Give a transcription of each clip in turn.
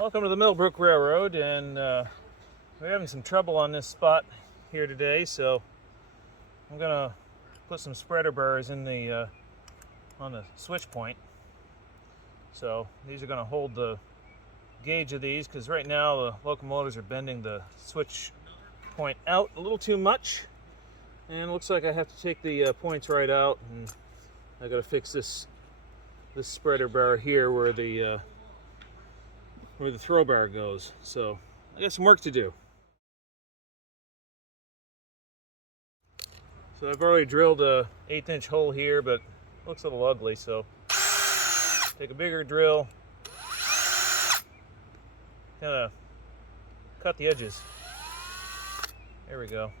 Welcome to the Millbrook Railroad, and we're having some trouble on this spot here today, so I'm gonna put some spreader bars in the on the switch point. So these are gonna hold the gauge of these, because right now the locomotives are bending the switch point out a little too much, and it looks like I have to take the points right out, and I gotta fix this spreader bar here where the throw bar goes. So I got some work to do. So I've already drilled a 1/8 inch hole here, but it looks a little ugly, so take a bigger drill, kind of cut the edges. There we go.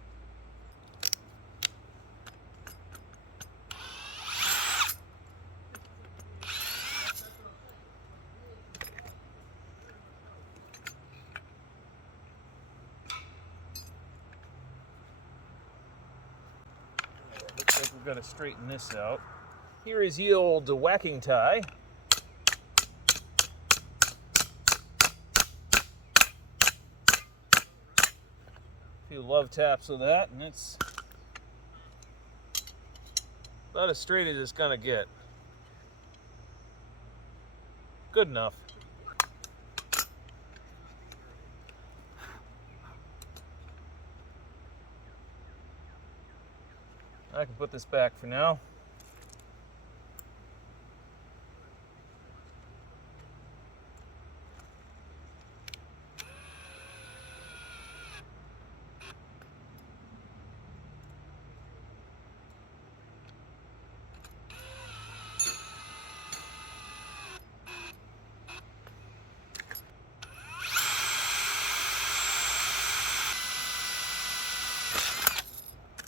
Looks like we've got to straighten this out. Here is the old whacking tie. A few love taps of that, and it's about as straight as it's gonna get. Good enough. I can put this back for now.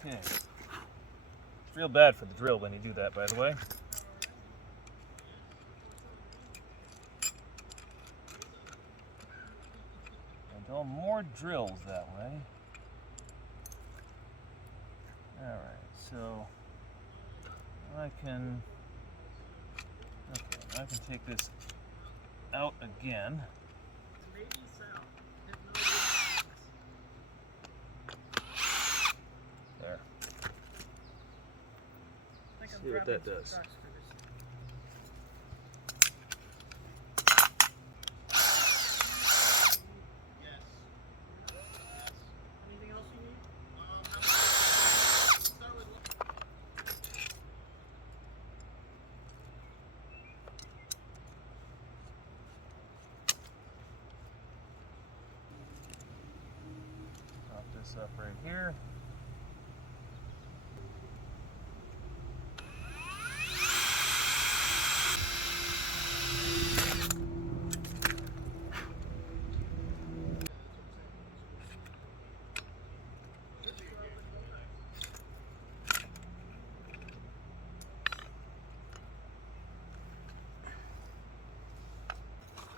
Okay. It's real bad for the drill when you do that, by the way. And all more drills that way. Alright, so I can take this out again. There. See what that does. Pop this up right here.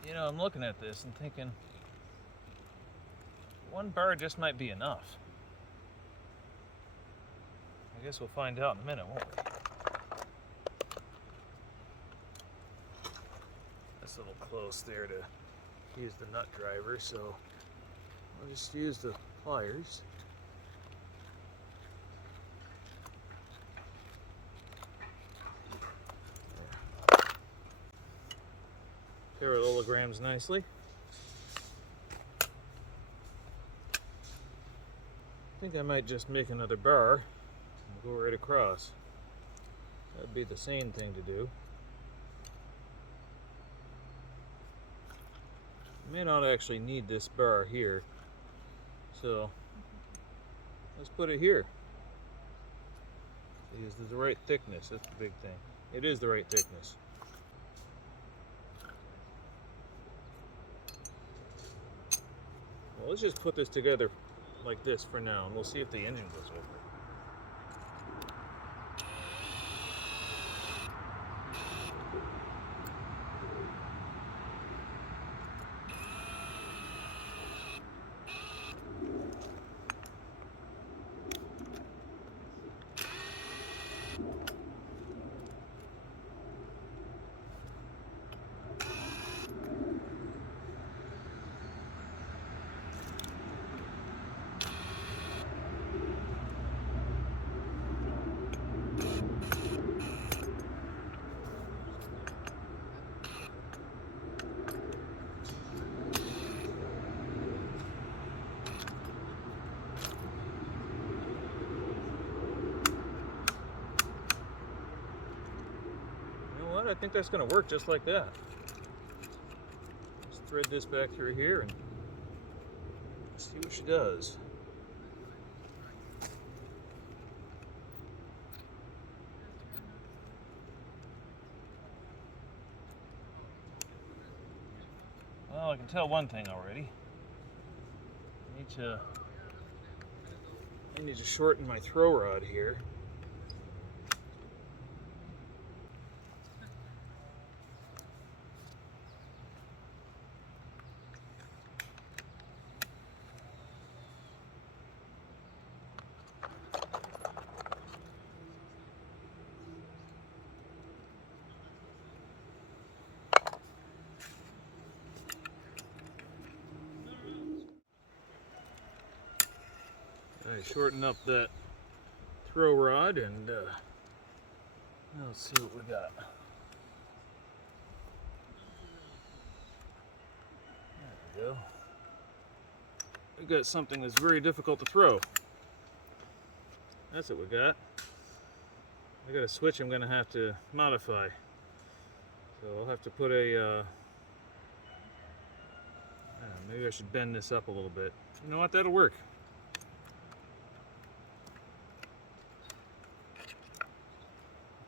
You know, I'm looking at this and thinking, one bar just might be enough. I guess we'll find out in a minute, won't we? That's a little close there to use the nut driver, so I'll just use the pliers. Parallelograms nicely. I think I might just make another bar and go right across. That'd be the sane thing to do. I may not actually need this bar here, so let's put it here. Is it the right thickness? That's the big thing. It is the right thickness. Well, let's just put this together like this for now, and we'll see if the engine goes over. I think that's going to work just like that. Let's thread this back through here and see what she does. Well, I can tell one thing already. I need to shorten my throw rod here. I shorten up that throw rod and let's see what we got. There we go. We got something that's very difficult to throw. That's what we got. I got a switch I'm going to have to modify. So I'll have to put maybe I should bend this up a little bit. You know what? That'll work.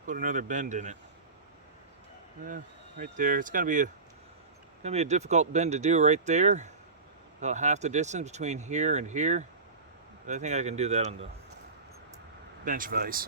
Put another bend in it. Yeah, right there. It's gonna be a difficult bend to do right there. About half the distance between here and here. But I think I can do that on the bench vise.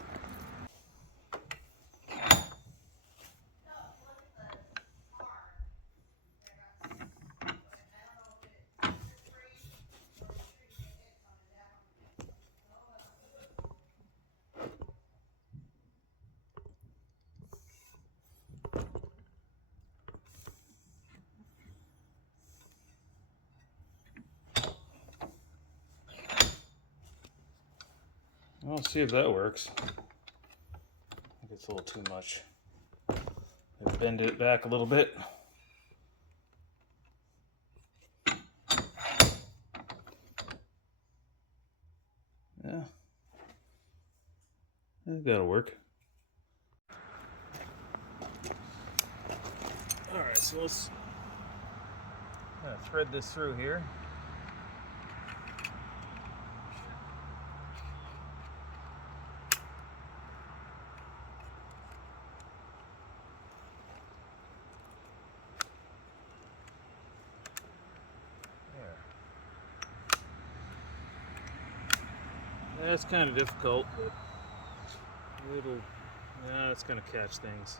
We'll see if that works. I think it's a little too much. I'll bend it back a little bit. Yeah, I think that'll work. Alright, so let's thread this through here. That's kind of difficult, but it's going to catch things.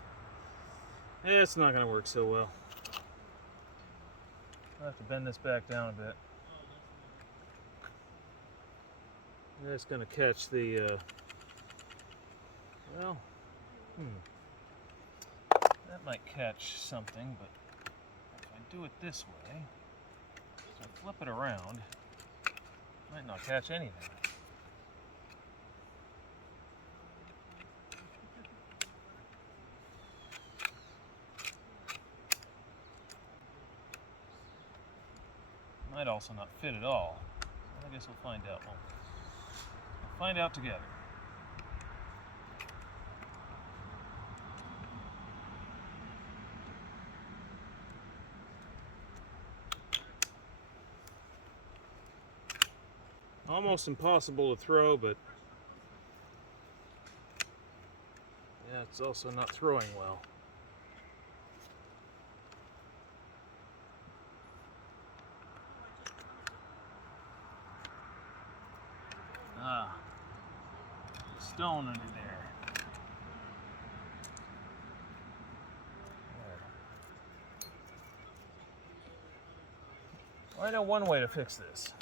It's not going to work so well. I'll have to bend this back down a bit. It's going to catch the, that might catch something, but if I do it this way, so I flip it around, it might not catch anything. Might also not fit at all. I guess we'll find out. We'll find out together. Almost impossible to throw, but yeah, it's also not throwing well. Stone under there. Well, I know one way to fix this.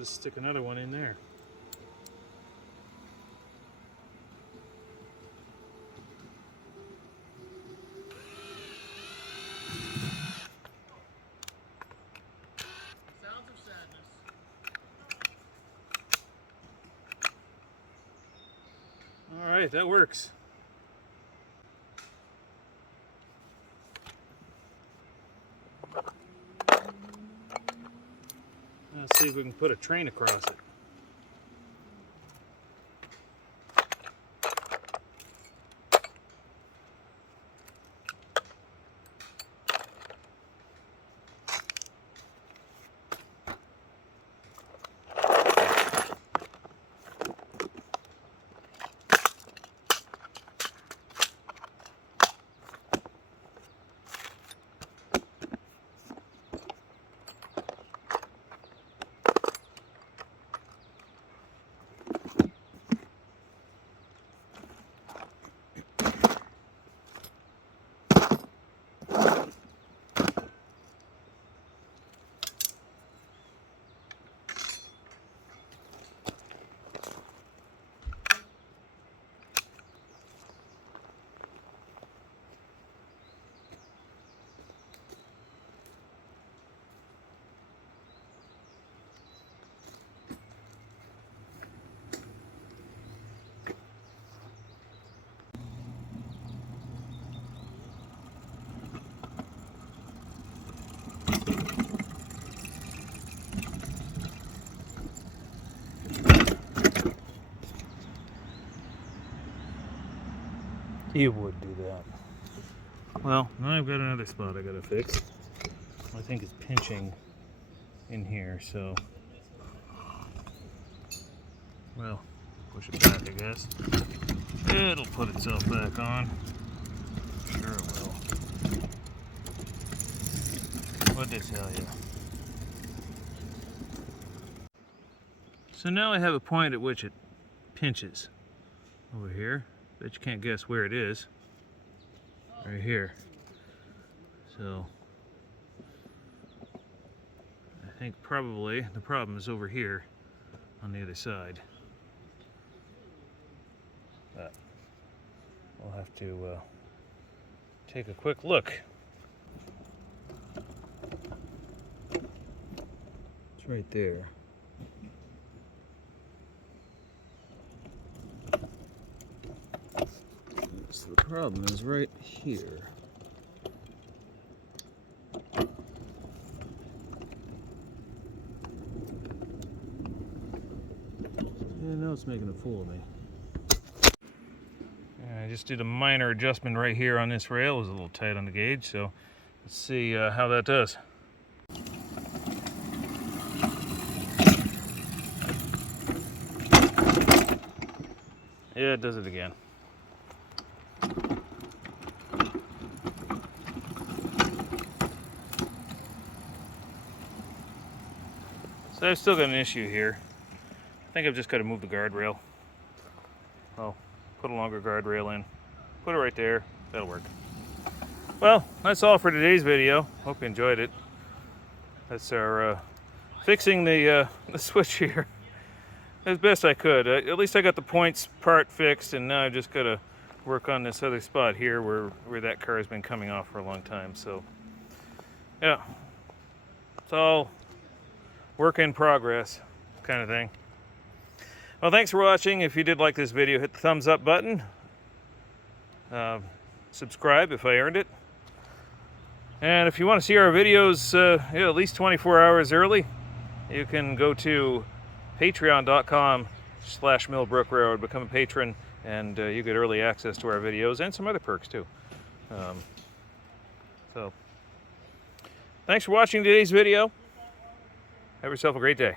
just stick another one in there. Sounds of sadness. All right, that works. Let's see if we can put a train across it. You would do that. Well, now I've got another spot I gotta fix. I think it's pinching in here, so well, push it back, I guess. It'll put itself back on. Sure it will. What'd I tell you? So now I have a point at which it pinches over here, but you can't guess where it is. Right here. So I think probably the problem is over here on the other side. But we'll have to take a quick look. It's right there. So the problem is right here. And now it's making a fool of me. I just did a minor adjustment right here on this rail. It was a little tight on the gauge, so let's see how that does. Yeah, it does it again. So I've still got an issue here. I think I've just got to move the guardrail. Oh, put a longer guardrail in. Put it right there. That'll work. Well, that's all for today's video. Hope you enjoyed it. That's our fixing the switch here as best I could. At least I got the points part fixed, and now I've just got to work on this other spot here where that car has been coming off for a long time. So, yeah, it's all work in progress kind of thing. Well, thanks for watching. If you did like this video, hit the thumbs up button. Subscribe if I earned it. And if you want to see our videos at least 24 hours early, you can go to patreon.com/Millbrook Road, become a patron, and you get early access to our videos and some other perks too. So, thanks for watching today's video. Have yourself a great day.